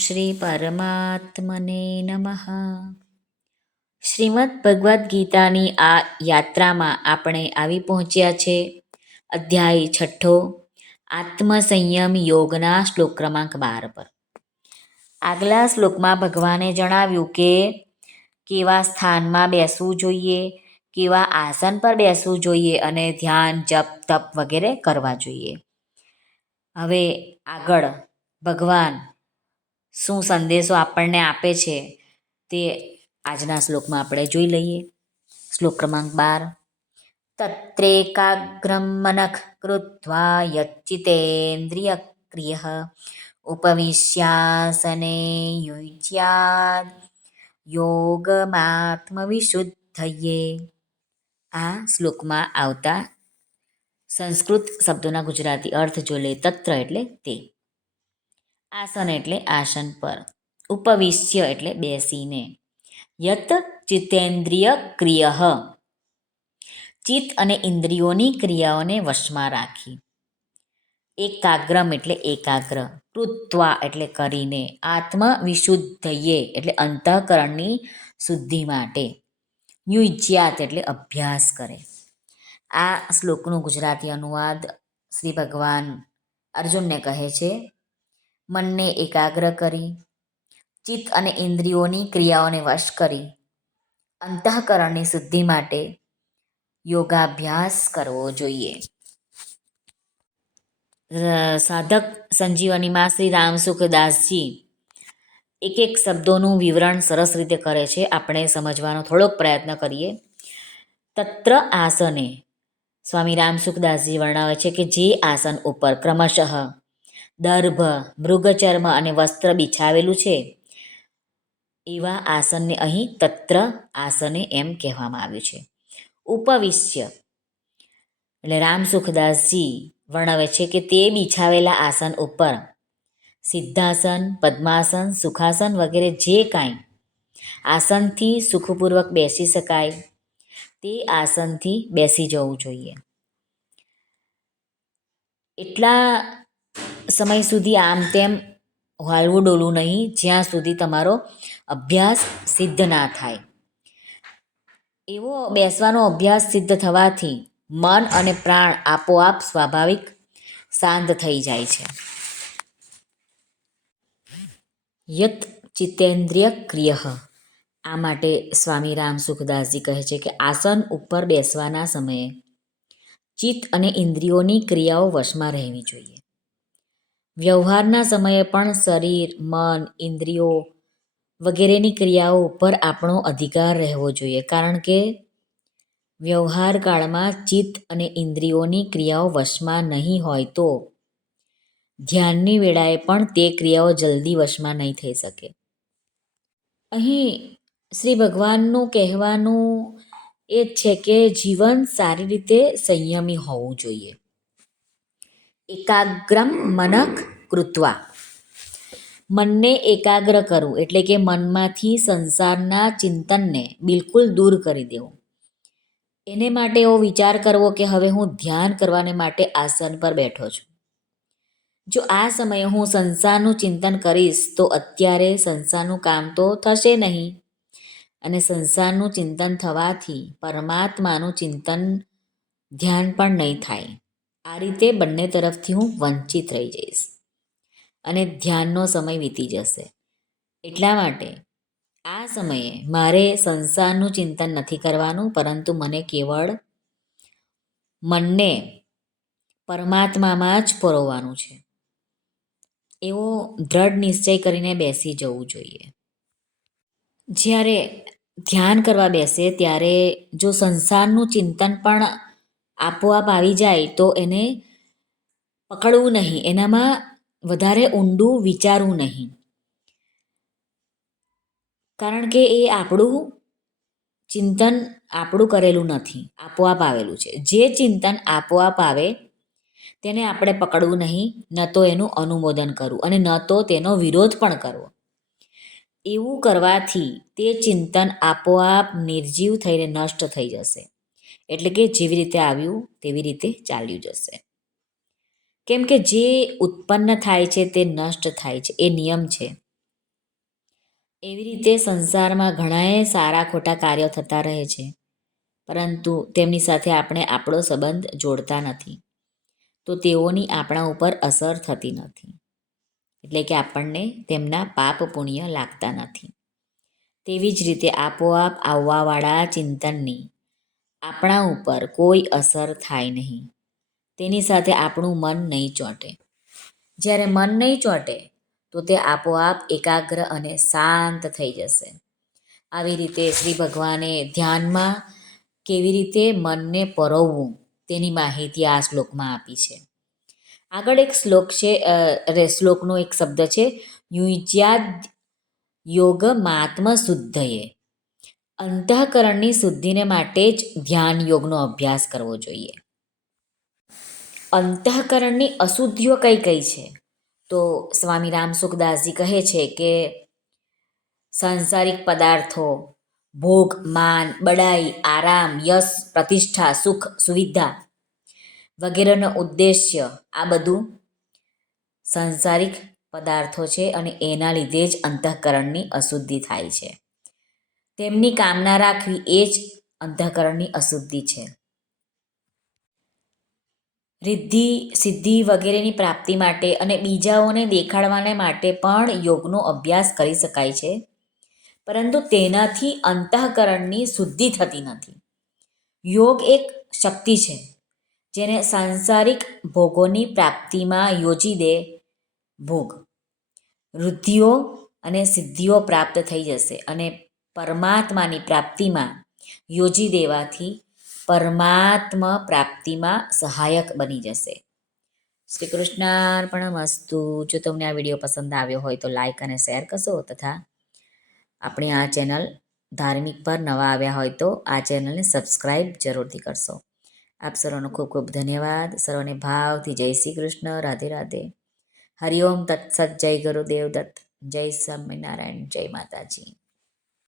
શ્રી પરમાત્મને નમઃ શ્રીમદ ભગવદ્ ગીતાની આ યાત્રામાં આપણે આવી પહોંચ્યા છે। અધ્યાય છઠ્ઠો, આત્મસંયમ યોગના શ્લોક ક્રમાંક બાર પર। આગલા શ્લોકમાં ભગવાને જણાવ્યું કે, કેવા સ્થાનમાં બેસવું જોઈએ, કેવા આસન પર બેસવું જોઈએ અને ધ્યાન, જપ, તપ વગેરે કરવા જોઈએ। હવે આગળ ભગવાન શું સંદેશો આપણને આપે છે તે આજના શ્લોકમાં આપણે જોઈ લઈએ. શ્લોક ક્રમાંક બાર. તત્રેકાગ્રમ મનઃ કૃત્વા યચ્ચિતેન્દ્રિય ક્રિય ઉપવિશ્યાસને યુજ્યાદ યોગમાત્મવિશુદ્ધયે આ શ્લોકમાં આવતા સંસ્કૃત શબ્દોના ગુજરાતી અર્થ જો લે તત્ર એટલે તે. આસન એટલે આસન પર. ઉપવિશ્ય એટલે બેસીને. યત ચિત્તેન્દ્રિય ક્રિય. ચિત્ત અને ઇન્દ્રિયોની ક્રિયાઓને વશમાં રાખી. એકાગ્રમ એટલે એકાગ્ર. કૃત્વા એટલે કરીને. આત્મ વિશુદ્ધયે એટલે અંતઃકરણની શુદ્ધિ માટે. યુજ્યાત એટલે અભ્યાસ કરે. આ શ્લોકનું ગુજરાતી અનુવાદ શ્રી ભગવાન અર્જુનને કહે છે. મનને એકાગ્ર કરી, ચિત્ત અને ઇન્દ્રિયોની ક્રિયાઓને વશ કરી, અંતઃકરણની શુદ્ધિ માટે યોગાભ્યાસ કરવો જોઈએ. સાધક સંજીવનીમાં શ્રી રામસુખદાસજી એક એક શબ્દોનું વિવરણ સરસ રીતે કરે છે. આપણે સમજવાનો થોડોક પ્રયત્ન કરીએ. તત્ર આસને સ્વામી રામસુખદાસજી વર્ણવે છે કે જે આસન ઉપર ક્રમશઃ દર્ભ, મૃગચર્મ અને વસ્ત્ર બિછાવેલું છે. એવા આસનને અહીં તત્ર આસને એમ કહેવામાં આવ્યું છે. ઉપવિશ્ય. એટલે રામસુખદાસજી વર્ણવે છે કે તે બિછાવેલા આસન ઉપર સિદ્ધાસન, પદ્માસન, સુખાસન વગેરે જે કાંઈ આસનથી સુખપૂર્વક બેસી શકાય, તે આસનથી બેસી જવું જોઈએ. એટલા સમય સુધી આમ તેમ હાલવું ડોલવું નહીં, જ્યાં સુધી તમારો અભ્યાસ સિદ્ધ ના થાય. એવો બેસવાનો અભ્યાસ સિદ્ધ થવાથી મન અને પ્રાણ આપોઆપ સ્વાભાવિક શાંત થઈ જાય છે. યત ચિતેન્દ્રિય ક્રિય. આ માટે સ્વામી રામ સુખદાસજી કહે છે કે આસન ઉપર બેસવાના સમયે ચિત્ત અને ઇન્દ્રિયોની ક્રિયાઓ વશમાં રહેવી જોઈએ. વ્યવહારના સમયે પણ શરીર, મન, ઇન્દ્રિયો વગેરેની ક્રિયાઓ ઉપર આપણો અધિકાર રહેવો જોઈએ. કારણ કે વ્યવહાર કાળમાં ચિત્ત અને ઇન્દ્રિયોની ક્રિયાઓ વશમાં નહીં હોય તો ધ્યાનની વેળાએ પણ તે ક્રિયાઓ જલ્દી વશમાં નહીં થઈ શકે. અહીં શ્રી ભગવાનનું કહેવાનું એ જ છે કે જીવન સારી રીતે સંયમી હોવું જોઈએ. એકાગ્રમ મનક કૃત્વા. મનને એકાગ્ર કરવું એટલે કે મનમાંથી સંસારના ચિંતનને બિલકુલ દૂર કરી દેવું. એને માટે એવો વિચાર કરવો કે હવે હું ધ્યાન કરવાને માટે આસન પર બેઠો છું. જો આ સમયે હું સંસારનું ચિંતન કરીશ તો અત્યારે સંસારનું કામ તો થશે નહીં. અને સંસારનું ચિંતન થવાથી પરમાત્માનું ચિંતન ધ્યાન પણ નહીં થાય. આ રીતે બંને તરફથી હું વંચિત રહી જઈશ. અને ધ્યાનનો સમય વીતી જશે. એટલા માટે આ સમયે મારે સંસારનું ચિંતન નથી કરવાનું, પરંતુ મને કેવળ મનને પરમાત્મામાં જ પરોવવાનું છે. એવો દ્રઢ નિશ્ચય કરીને બેસી જવું જોઈએ. જ્યારે ધ્યાન કરવા બેસે, ત્યારે જો સંસારનું ચિંતન પણ આપોઆપ આવી જાય તો એને પકડવું નહીં. એનામાં વધારે ઊંડું વિચારવું નહીં. કારણ કે એ આપણું ચિંતન આપણું કરેલું નથી. આપોઆપ આવેલું છે. જે ચિંતન આપોઆપ આવે, તેને આપણે પકડવું નહીં, ન તો એનું અનુમોદન કરવું અને ન તો તેનો વિરોધ પણ કરવો. એવું કરવાથી તે ચિંતન આપોઆપ નિર્જીવ થઈને નષ્ટ થઈ જશે. એટલે કે જેવી રીતે આવ્યું તેવી રીતે ચાલ્યું જશે. કેમ કે જે ઉત્પન્ન થાય છે તે નષ્ટ થાય છે, એ નિયમ છે. એવી રીતે સંસારમાં ઘણાએ સારા ખોટા કાર્યો થતા રહે છે, પરંતુ તેમની સાથે આપણે આપણો સંબંધ જોડતા નથી. તો તેઓની આપણા ઉપર અસર થતી નથી. એટલે કે આપણને તેમના પાપ પુણ્ય લાગતા નથી. તેવી જ રીતે આપોઆપ આવવાવાળા ચિંતનની આપણા ઉપર કોઈ અસર થાય નહીં. તેની સાથે આપણું મન નહીં ચોંટે. જ્યારે મન નહીં ચોંટે, તો તે આપોઆપ એકાગ્ર અને શાંત થઈ જશે. આવી રીતે શ્રી ભગવાને ધ્યાનમાં કેવી રીતે મનને પરોવવું, તેની માહિતી આ શ્લોકમાં આપી છે. આગળ એક શ્લોક છે અરે, શ્લોકનો એક શબ્દ છે યુજ્યાદ યોગ માત્મ શુદ્ધયે અંતઃકરણની શુદ્ધિને માટે જ ધ્યાન યોગનો અભ્યાસ કરવો જોઈએ. અંતઃકરણની અશુદ્ધિઓ કઈ કઈ છે? તો સ્વામી રામ સુખદાસજી કહે છે કે, સાંસારિક પદાર્થો, ભોગ, માન, બડાઈ, આરામ, યશ, પ્રતિષ્ઠા, સુખ, સુવિધા વગેરેનો ઉદ્દેશ્ય આ બધું સાંસારિક પદાર્થો છે અને એના લીધે જ અંતઃકરણની અશુદ્ધિ થાય છે. તેમની કામના રાખવી એ જ અંતઃકરણની અશુદ્ધિ છે. રિદ્ધિ, સિદ્ધિ વગેરેની પ્રાપ્તિ માટે અને બીજાઓને દેખાડવાને માટે પણ યોગનો અભ્યાસ કરી શકાય છે. પરંતુ તેનાથી અંતઃકરણની શુદ્ધિ થતી નથી. યોગ એક શક્તિ છે, જેને સાંસારિક ભોગોની પ્રાપ્તિમાં યોજી દે ભોગ. વૃદ્ધિઓ અને સિદ્ધિઓ પ્રાપ્ત થઈ જશે અને પરમાત્માની પ્રાપ્તિમાં યોજી દેવાથી પરમાત્મા પ્રાપ્તિમાં સહાયક બની જશે. શ્રી કૃષ્ણાર્પણમસ્તુ જો તમને આ વીડિયો પસંદ આવ્યો હોય તો લાઈક અને શેર કરશો તથા આપણે આ ચેનલ ધાર્મિક પર નવા આવ્યા હોય તો આ ચેનલને સબસ્ક્રાઈબ જરૂરથી કરશો. આપ સર્વનો ખૂબ ખૂબ ધન્યવાદ. સર્વને ભાવથી જય શ્રી કૃષ્ણ. રાધે રાધે. હરિઓમ તત્સત જય ગુરુદેવ દત્ત જય સ્વામિનારાયણ. જય માતાજી.